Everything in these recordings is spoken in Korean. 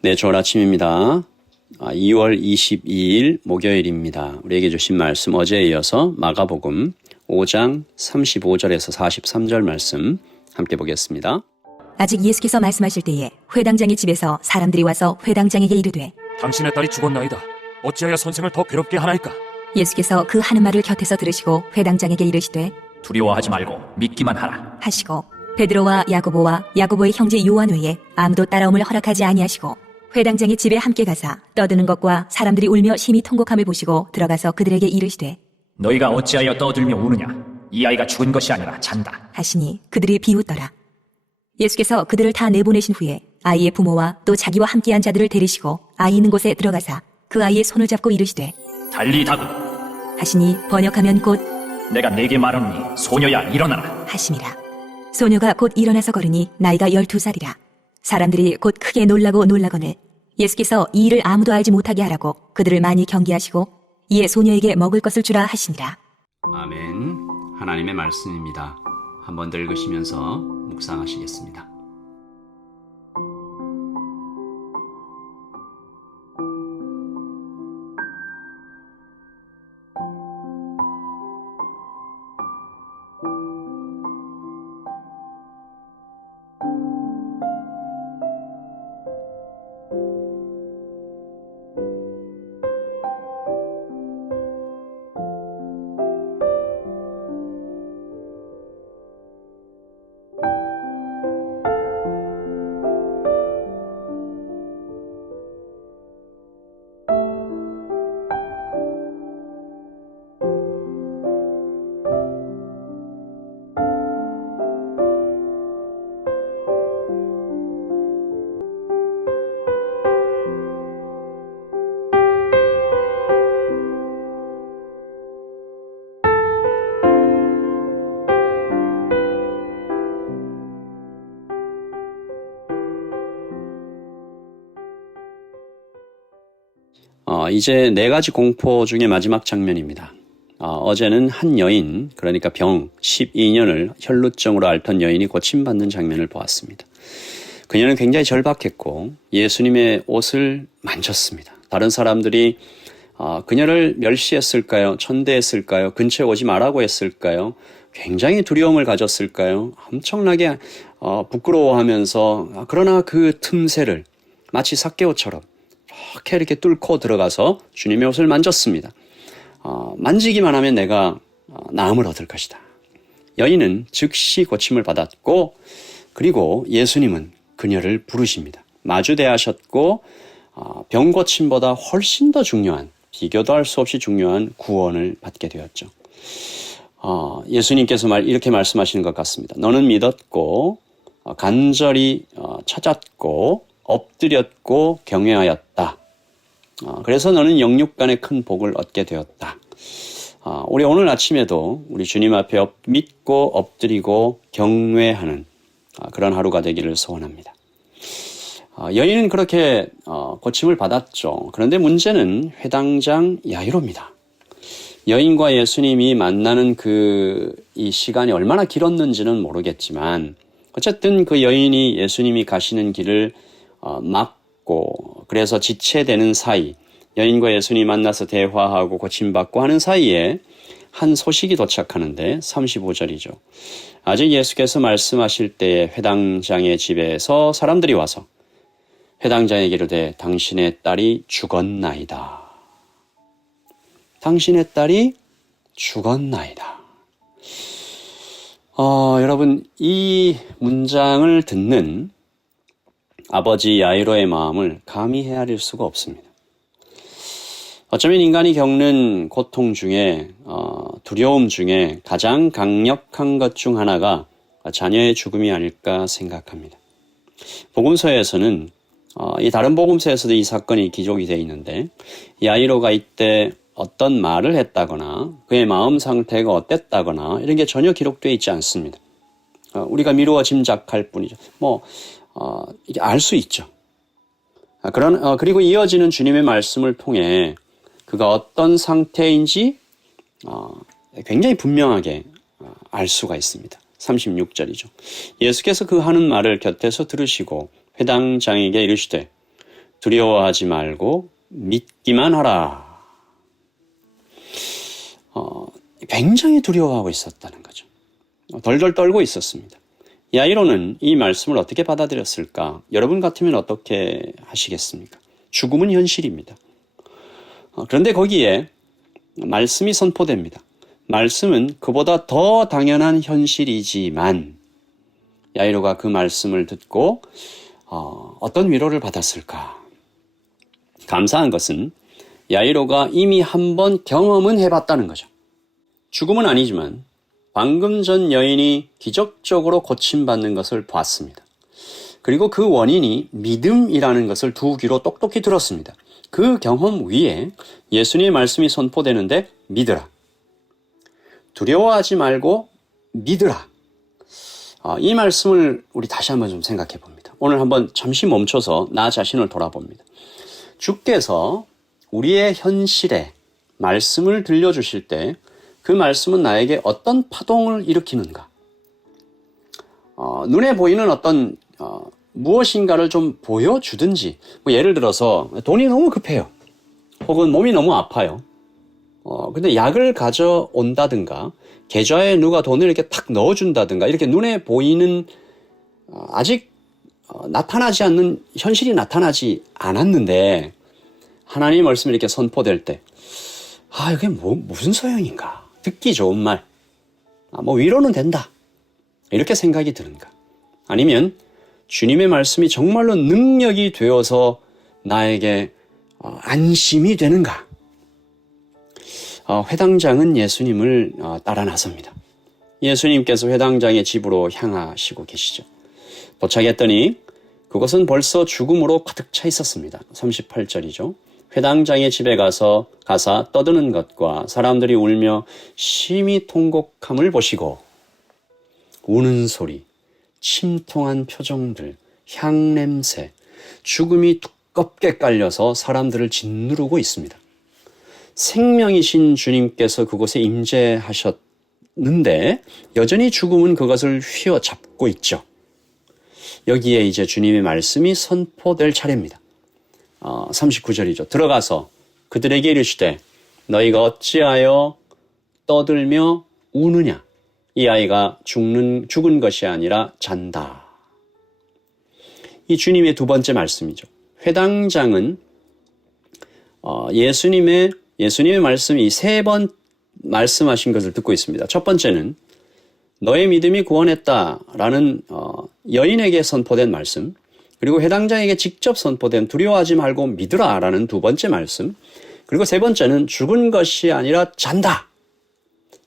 네, 좋은 아침입니다. 2월 22일 목요일입니다. 우리에게 주신 말씀 어제에 이어서 마가복음 5장 35절에서 43절 말씀 함께 보겠습니다. 아직 예수께서 말씀하실 때에 회당장의 집에서 사람들이 와서 회당장에게 이르되 당신의 딸이 죽었나이다. 어찌하여 선생을 더 괴롭게 하나이까? 예수께서 그 하는 말을 곁에서 들으시고 회당장에게 이르시되 두려워하지 말고 믿기만 하라. 하시고 베드로와 야고보와 야고보의 형제 요한 외에 아무도 따라옴을 허락하지 아니하시고 회당장의 집에 함께 가사 떠드는 것과 사람들이 울며 심히 통곡함을 보시고 들어가서 그들에게 이르시되 너희가 어찌하여 떠들며 우느냐? 이 아이가 죽은 것이 아니라 잔다. 하시니 그들이 비웃더라. 예수께서 그들을 다 내보내신 후에 아이의 부모와 또 자기와 함께한 자들을 데리시고 아이 있는 곳에 들어가사 그 아이의 손을 잡고 이르시되 달리다고 하시니 번역하면 곧 내가 내게 말하노니 소녀야 일어나라. 하심이라. 소녀가 곧 일어나서 걸으니 나이가 12살이라. 사람들이 곧 크게 놀라거늘 예수께서 이 일을 아무도 알지 못하게 하라고 그들을 많이 경계하시고 이에 소녀에게 먹을 것을 주라 하시니라. 아멘. 하나님의 말씀입니다. 한번 더 읽으시면서 묵상하시겠습니다. 이제 4가지 공포 중에 마지막 장면입니다. 어제는 한 여인, 그러니까 병 12년을 혈루증으로 앓던 여인이 고침받는 장면을 보았습니다. 그녀는 굉장히 절박했고 예수님의 옷을 만졌습니다. 다른 사람들이 그녀를 멸시했을까요? 천대했을까요? 근처에 오지 말라고 했을까요? 굉장히 두려움을 가졌을까요? 엄청나게 부끄러워하면서 그러나 그 틈새를 마치 삭개오처럼 이렇게 뚫고 들어가서 주님의 옷을 만졌습니다. 만지기만 하면 내가 나음을 얻을 것이다. 여인은 즉시 고침을 받았고 그리고 예수님은 그녀를 부르십니다. 마주대하셨고 병 고침보다 훨씬 더 중요한, 비교도 할 수 없이 중요한 구원을 받게 되었죠. 예수님께서 이렇게 말씀하시는 것 같습니다. 너는 믿었고 간절히 찾았고 엎드렸고 경외하였다. 그래서 너는 영육간의 큰 복을 얻게 되었다. 우리 오늘 아침에도 우리 주님 앞에 믿고 엎드리고 경외하는 그런 하루가 되기를 소원합니다. 여인은 그렇게 고침을 받았죠. 그런데 문제는 회당장 야이로입니다. 여인과 예수님이 만나는 이 시간이 얼마나 길었는지는 모르겠지만 어쨌든 그 여인이 예수님이 가시는 길을 막고 그래서 지체되는 사이, 여인과 예수님이 만나서 대화하고 고침받고 하는 사이에 한 소식이 도착하는데 35절이죠. 아직 예수께서 말씀하실 때에 회당장의 집에서 사람들이 와서 회당장에게 이르되 당신의 딸이 죽었나이다. 당신의 딸이 죽었나이다. 여러분, 이 문장을 듣는 아버지 야이로의 마음을 감히 헤아릴 수가 없습니다. 어쩌면 인간이 겪는 고통 중에 두려움 중에 가장 강력한 것 중 하나가 자녀의 죽음이 아닐까 생각합니다. 복음서에서는 이 다른 복음서에서도 이 사건이 기록이 되어 있는데 야이로가 이때 어떤 말을 했다거나 그의 마음 상태가 어땠다거나 이런 게 전혀 기록되어 있지 않습니다. 우리가 미루어 짐작할 뿐이죠. 이게 알 수 있죠. 그리고 이어지는 주님의 말씀을 통해 그가 어떤 상태인지 굉장히 분명하게 알 수가 있습니다. 36절이죠. 예수께서 그 하는 말을 곁에서 들으시고 회당장에게 이르시되 두려워하지 말고 믿기만 하라. 굉장히 두려워하고 있었다는 거죠. 덜덜 떨고 있었습니다. 야이로는 이 말씀을 어떻게 받아들였을까? 여러분 같으면 어떻게 하시겠습니까? 죽음은 현실입니다. 그런데 거기에 말씀이 선포됩니다. 말씀은 그보다 더 당연한 현실이지만 야이로가 그 말씀을 듣고 어떤 위로를 받았을까? 감사한 것은 야이로가 이미 한번 경험은 해봤다는 거죠. 죽음은 아니지만 방금 전 여인이 기적적으로 고침받는 것을 봤습니다. 그리고 그 원인이 믿음이라는 것을 두 귀로 똑똑히 들었습니다. 그 경험 위에 예수님의 말씀이 선포되는데 믿으라. 두려워하지 말고 믿으라. 이 말씀을 우리 다시 한번 좀 생각해 봅니다. 오늘 한번 잠시 멈춰서 나 자신을 돌아봅니다. 주께서 우리의 현실에 말씀을 들려주실 때 그 말씀은 나에게 어떤 파동을 일으키는가? 눈에 보이는 어떤 무엇인가를 좀 보여주든지, 예를 들어서 돈이 너무 급해요. 혹은 몸이 너무 아파요. 근데 약을 가져온다든가 계좌에 누가 돈을 이렇게 탁 넣어준다든가 이렇게 눈에 보이는 아직 나타나지 않는 현실이 나타나지 않았는데 하나님의 말씀이 이렇게 선포될 때 이게 무슨 소용인가? 듣기 좋은 말, 위로는 된다. 이렇게 생각이 드는가? 아니면 주님의 말씀이 정말로 능력이 되어서 나에게 안심이 되는가? 회당장은 예수님을 따라 나섭니다. 예수님께서 회당장의 집으로 향하시고 계시죠. 도착했더니 그것은 벌써 죽음으로 가득 차 있었습니다. 38절이죠. 회당장의 집에 가사 떠드는 것과 사람들이 울며 심히 통곡함을 보시고 우는 소리, 침통한 표정들, 향냄새, 죽음이 두껍게 깔려서 사람들을 짓누르고 있습니다. 생명이신 주님께서 그곳에 임재하셨는데 여전히 죽음은 그것을 휘어잡고 있죠. 여기에 이제 주님의 말씀이 선포될 차례입니다. 39절이죠. 들어가서 그들에게 이르시되 너희가 어찌하여 떠들며 우느냐? 이 아이가 죽은 것이 아니라 잔다. 이 주님의 두 번째 말씀이죠. 회당장은 예수님의 말씀이 세 번 말씀하신 것을 듣고 있습니다. 첫 번째는 너의 믿음이 구원했다라는 여인에게 선포된 말씀, 그리고 회당장에게 직접 선포된 두려워하지 말고 믿으라라는 두 번째 말씀, 그리고 세 번째는 죽은 것이 아니라 잔다.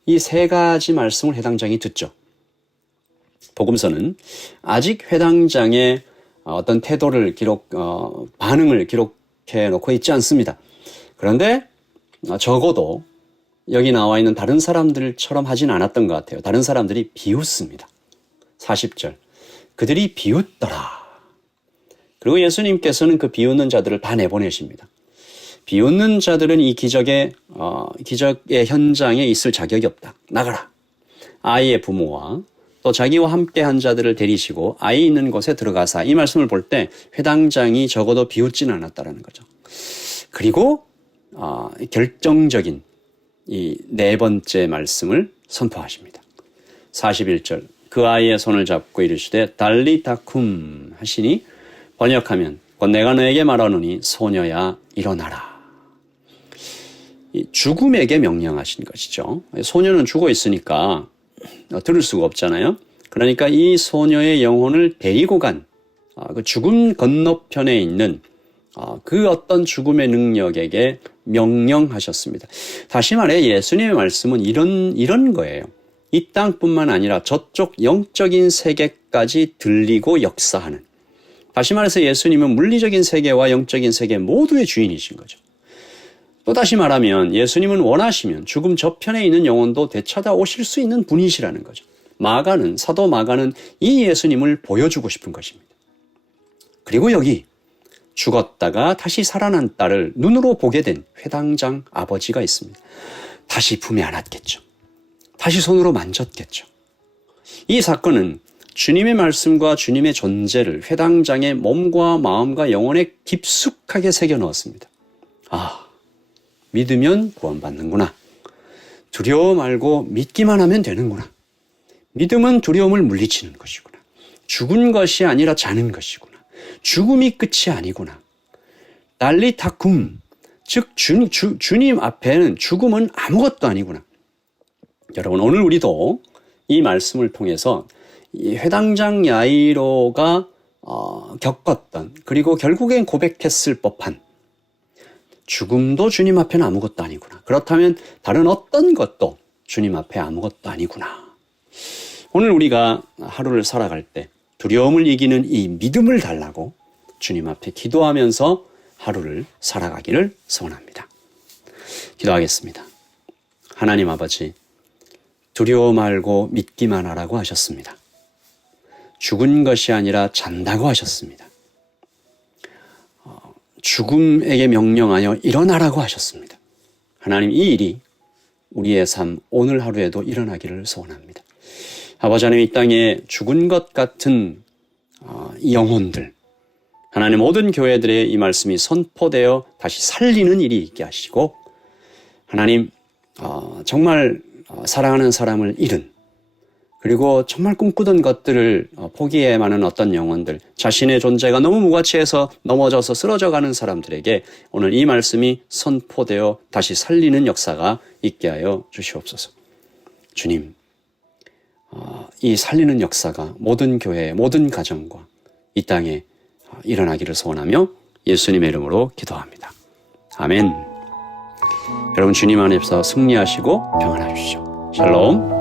이 세 가지 말씀을 회당장이 듣죠. 복음서는 아직 회당장의 어떤 태도를 반응을 기록해 놓고 있지 않습니다. 그런데 적어도 여기 나와 있는 다른 사람들처럼 하진 않았던 것 같아요. 다른 사람들이 비웃습니다. 40절. 그들이 비웃더라. 그리고 예수님께서는 그 비웃는 자들을 다 내보내십니다. 비웃는 자들은 이 기적의 현장에 있을 자격이 없다. 나가라. 아이의 부모와 또 자기와 함께 한 자들을 데리시고 아이 있는 곳에 들어가사. 이 말씀을 볼 때 회당장이 적어도 비웃지는 않았다는 거죠. 그리고 결정적인 이 네 번째 말씀을 선포하십니다. 41절. 그 아이의 손을 잡고 이르시되 달리타쿰 하시니 번역하면 곧 내가 너에게 말하노니 소녀야 일어나라. 죽음에게 명령하신 것이죠. 소녀는 죽어 있으니까 들을 수가 없잖아요. 그러니까 이 소녀의 영혼을 데리고 간 그 죽음 건너편에 있는 그 어떤 죽음의 능력에게 명령하셨습니다. 다시 말해 예수님의 말씀은 이런 거예요. 이 땅뿐만 아니라 저쪽 영적인 세계까지 들리고 역사하는. 다시 말해서 예수님은 물리적인 세계와 영적인 세계 모두의 주인이신 거죠. 또 다시 말하면 예수님은 원하시면 죽음 저편에 있는 영혼도 되찾아 오실 수 있는 분이시라는 거죠. 사도 마가는 이 예수님을 보여주고 싶은 것입니다. 그리고 여기 죽었다가 다시 살아난 딸을 눈으로 보게 된 회당장 아버지가 있습니다. 다시 품에 안았겠죠. 다시 손으로 만졌겠죠. 이 사건은 주님의 말씀과 주님의 존재를 회당장의 몸과 마음과 영혼에 깊숙하게 새겨 넣었습니다. 아, 믿으면 구원받는구나. 두려워 말고 믿기만 하면 되는구나. 믿음은 두려움을 물리치는 것이구나. 죽은 것이 아니라 자는 것이구나. 죽음이 끝이 아니구나. 달리타쿰, 즉 주님 앞에는 죽음은 아무것도 아니구나. 여러분, 오늘 우리도 이 말씀을 통해서 이 회당장 야이로가 겪었던, 그리고 결국엔 고백했을 법한 죽음도 주님 앞에는 아무것도 아니구나. 그렇다면 다른 어떤 것도 주님 앞에 아무것도 아니구나. 오늘 우리가 하루를 살아갈 때 두려움을 이기는 이 믿음을 달라고 주님 앞에 기도하면서 하루를 살아가기를 소원합니다. 기도하겠습니다. 하나님 아버지, 두려워 말고 믿기만 하라고 하셨습니다. 죽은 것이 아니라 잔다고 하셨습니다. 죽음에게 명령하여 일어나라고 하셨습니다. 하나님, 이 일이 우리의 삶 오늘 하루에도 일어나기를 소원합니다. 아버지 하나님, 이 땅에 죽은 것 같은 이 영혼들, 하나님 모든 교회들의 이 말씀이 선포되어 다시 살리는 일이 있게 하시고, 하나님 정말 사랑하는 사람을 잃은, 그리고 정말 꿈꾸던 것들을 포기해야만 어떤 영혼들, 자신의 존재가 너무 무가치해서 넘어져서 쓰러져가는 사람들에게 오늘 이 말씀이 선포되어 다시 살리는 역사가 있게 하여 주시옵소서. 주님, 이 살리는 역사가 모든 교회, 모든 가정과 이 땅에 일어나기를 소원하며 예수님의 이름으로 기도합니다. 아멘. 여러분, 주님 안에서 승리하시고 평안하십시오. 샬롬.